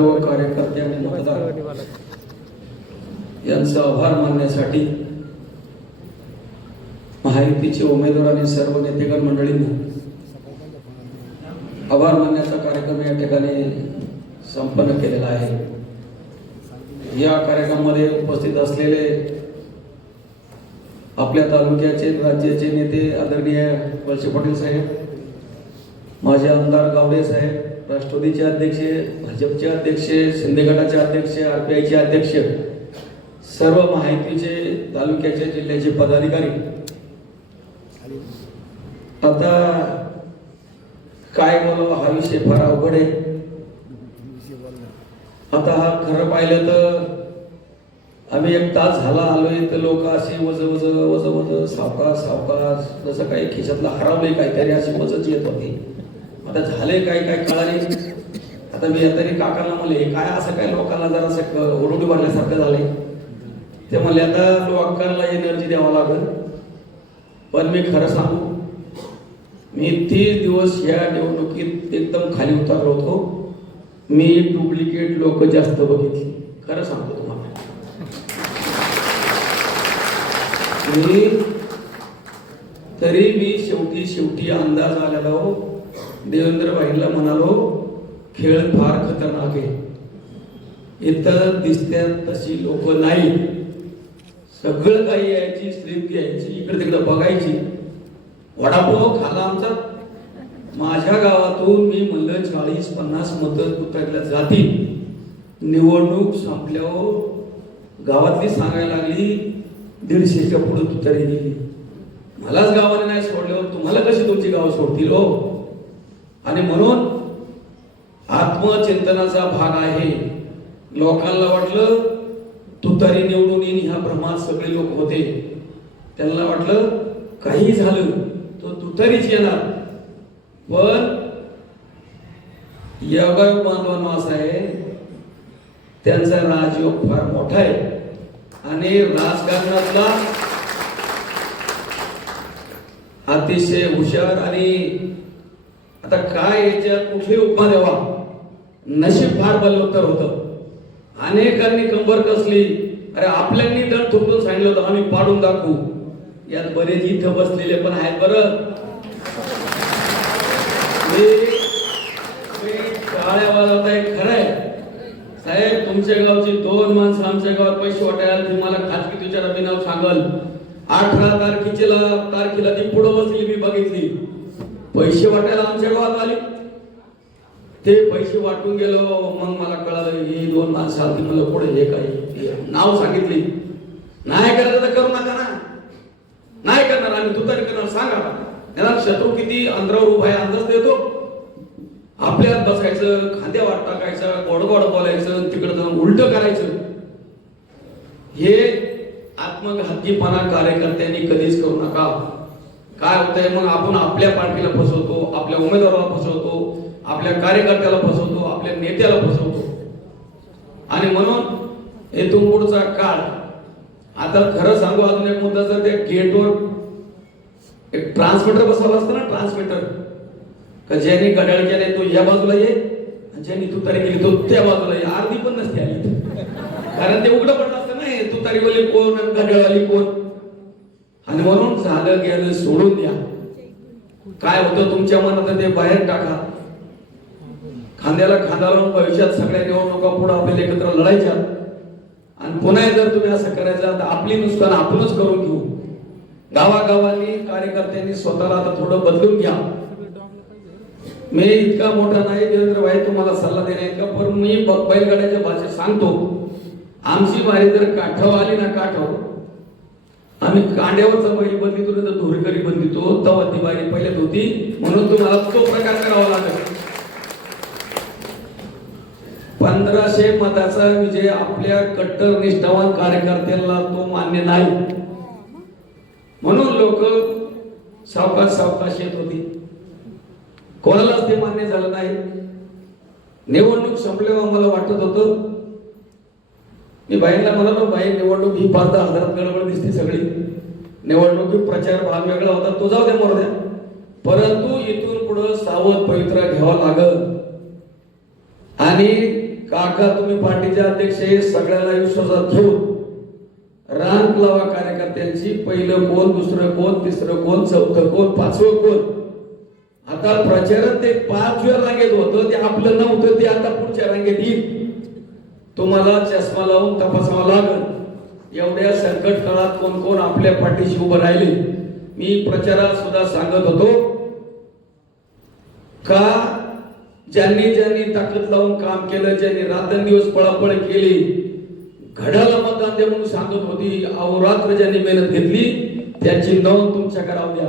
सर्व कार्यकर्ते आणि मतदार यांचा आभार मानण्यासाठी महायुतीचे उमेदवार आणि सर्व नेतेगण मंडळींना आभार मानण्याचा कार्यक्रम या ठिकाणी संपन्न केलेला आहे. या कार्यक्रमामध्ये उपस्थित असलेले आपल्या तालुक्याचे राज्याचे नेते आदरणीय वळसे पाटील साहेब माझे आमदार गावडे साहेब राष्ट्रवादीचे अध्यक्ष भाजपचे अध्यक्ष शिंदे गटाचे अध्यक्ष आयचे अध्यक्ष सर्व माहितीचे तालुक्याचे जिल्ह्याचे पदाधिकारी. आता काय बोलावं हा विषय फार अवघड आहे. आता हा खरं पाहिलं तर आम्ही एक तास झाला आलोय तर लोक असे वज वज वज वज सावकाश सावकाश जसं काही खिशातलं हरवलंय काहीतरी अशी वजच येत होती. आता झाले काय काय कळाले? आता मी तरी काकांना म्हणले काय असं काय लोकांना जरा असं ओरडू मारल्यासारखं झालंय? ते म्हणले आता लोकांना एनर्जी द्यावं लागेल. पण मी खरं सांगू मी तीस दिवस या निवडणुकीत एकदम खाली उतरलो होतो. मी डुप्लिकेट लोक जास्त बघितली. खरं सांगतो तुम्हाला. मी तरी मी शेवटी शेवटी अंदाज आलेला हो देवेंद्रबाईला म्हणालो खेळ फार खतरनाक आहे. इथं दिसत्यात तशी लोक नाही. सगळं काही यायची स्लिप घ्यायची इकडे तिकडे बघायची. वडापाव खाला आमचा. माझ्या गावातून मी म्हणलं चाळीस पन्नास मतं उतरल्या जातील निवडणूक संपल्यावर गावातली सांगायला लागली दीडशेच्या पुढे तुतारी गेली. मलाच गावाने नाही सोडल्यावर तुम्हाला कशी तुमची गाव सोडतील हो? आणि म्हणून आत्मचिंतनाचा भाग आहे. लोकांना वाटलं तुतारी निवडून येईन ह्या भ्रमात सगळे लोक होते. त्यांना वाटलं काही झालं तो तुतारीच येणार. पण योगायोग बांधवांना असा आहे. त्यांचा राजयोग फार मोठा आहे. आणि राजकारणातला अतिशय हुशार आणि आता काय याच्यात कुठली उपमा द्यावा नशीब फार बलवत्तर होतं. अनेकांनी कंबर कसली? अरे आपल्यांनी दण थुकून सांगितलं होतं आम्ही पाडून दाखवू. यात बरेच इथं बसलेले पण आहेत बरं. मी- मी टाळ्या खरं खरंय साहेब तुमच्या गावची दोन माणसं आमच्या गावात पैसे वाटायला ती मला खाजगी तुझ्या रबी नाव सांगल. अठरा तारखेला तारखेला ती पुढं बसली मी बघितली. पैसे वाटायला आमच्या गावात आली. ते पैसे वाटून गेलो मग मला कळालं हे दोन माणसं आली मला पुढे हे काही नाव सांगितले. नाही करायचं तर करू नका ना. नाही करणार आम्ही तू तरी करणार सांगा. याला शत्रू किती अंतरावर उभा आहे अंदाज देतो. आपल्यात बसायचं खांद्या वाट टाकायचं गोड गोड बोलायचं तिकडे जाऊन उलट करायचं. हे आत्मघातीपणा कार्यकर्त्यांनी कधीच करू नका. काय होतंय? मग आपण आपल्या पार्टीला फसवतो आपल्या उमेदवाराला फसवतो आपल्या कार्यकर्त्याला फसवतो आपल्या नेत्याला फसवतो. आणि म्हणून इथून पुढचा काळ. आता खरं सांगू अजून एक मुद्दा जर त्या गेटवर एक ट्रान्समीटर बसवलं असतं ना ट्रान्समीटर का ज्यांनी घड्याळ केले तो या बाजूला ये ज्यांनी तू तारी केली तो त्या बाजूला ये. अर्धी पण नसते आली कारण ते उघडं पडलं असतं नाही तू तारी कोण आणि आली कोण? आणि म्हणून झालं गेलं सोडून द्या. काय होतं तुमच्या मनात ते बाहेर टाका. खांद्याला खांदा लावून भविष्यात सगळ्या निवडणुका पुढे आपल्याला एकत्र लढायच्या. आणि पुन्हा जर तुम्ही असं करायचं तर आपली नुकसान आपणच करून घेऊ. गावागावांनी कार्यकर्त्यांनी स्वतःला आता थोडं बदलून घ्या. मी इतका मोठा नाही देवेंद्र भाई तुम्हाला सल्ला देण्या इतका पण मी ब- बैलगाड्याच्या भाषेत सांगतो आमची बारी जर काठव आली ना काठव आम्ही कांड्यावर बैल बदलितो नाही तर धुरकरी बदलितो. तेव्हा ती बारी पहिल्यात होती. म्हणून तुम्हाला तो प्रकार करावा लागेल. पंधराशे मताचा विजय आपल्या कट्टर निष्ठावान कार्यकर्त्यांना तो मान्य नाही. म्हणून लोक सावकाश सावकाश येत होती. कोणालाच ते मान्य झालं नाही. निवडणूक संपल्यावर मला वाटत होतं मी बाईंना म्हणालो बाई निवडणूक ही पाच तर हजारात गडबड दिसते सगळी. निवडणुकीत प्रचार भाग वेगळा होता तो जाऊ द्या मरू परंतु इथून पुढं सावध पवित्रा घ्यावा लागल. आणि काका तुम्ही पार्टीचे अध्यक्ष हे सगळ्याला विश्वासात घेऊन रांग लावा कार्यकर्त्यांची. पहिलं कोण दुसरं कोण तिसरं कोण चौथं कोण पाचवं कोण. आता प्रचारात ते पाचव्या रांगेत होतं ते आपलं नव्हतं ते आता पुढच्या रांगेत येईल. तुम्हाला चष्मा लावून तपासावा लागल. एवढ्या संकट काळात कोण कोण आपल्या पाठीशी उभं राहिले मी प्रचारात सुद्धा सांगत होतो का ज्यांनी ज्यांनी ताकद लावून काम केलं ज्यांनी रात्रंदिवस पळापळ केली घड्याला मतदान द्या म्हणून सांगत होती अहोरात्र ज्यांनी मेहनत घेतली त्याची नोंद तुमच्या करावं द्या.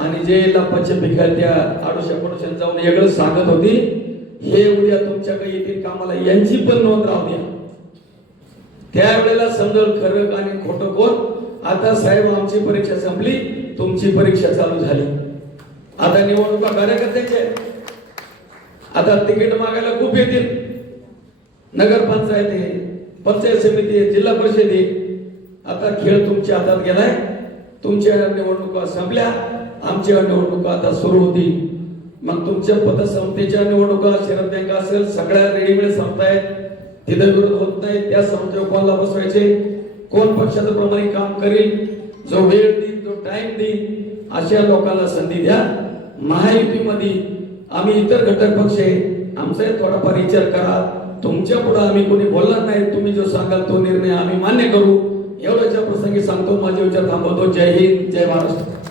आणि जे लपाच्या त्या आडोशा पडोशात जाऊन वेगळं सांगत होती हे उद्या तुमच्याकडे येतील कामाला. यांची पण नोंद राहू द्या. त्यावेळेला समजल खरं आणि खोटं कोण? आता साहेब आमची परीक्षा संपली. तुमची परीक्षा चालू झाली. आता निवडणुका कार्यकर्त्याचे आता तिकीट मागायला खूप येतील. नगरपंचायत आहे पंचायत समिती आहे जिल्हा परिषद आहे. आता खेळ तुमच्या हातात गेलाय. तुमच्या निवडणुका संपल्या. आमच्या निवडणुका आता सुरू होतील. मग तुमच्या पतसंस्थेच्या निवडणुका शरद बँक असेल सगळ्या रेडीमेड संपतायत तिथे विरोध होत नाही. त्या संस्थेवर कोणाला बसवायचे. कोण पक्षाचं प्रमाणे काम करेल जो वेळ देईल जो टाइम देईल अशा लोकांना संधी द्या. महायुतीमध्ये आम्ही इतर घटक पक्ष आहे. आमचा थोडाफार विचार करा. तुमच्यापुढे आम्ही कोणी बोलणार नाही. तुम्ही जो सांगाल तो निर्णय आम्ही मान्य करू. एवढ्याच्या प्रसंगी सांगतो. माझे विचार थांबवतो. जय हिंद जय महाराष्ट्र.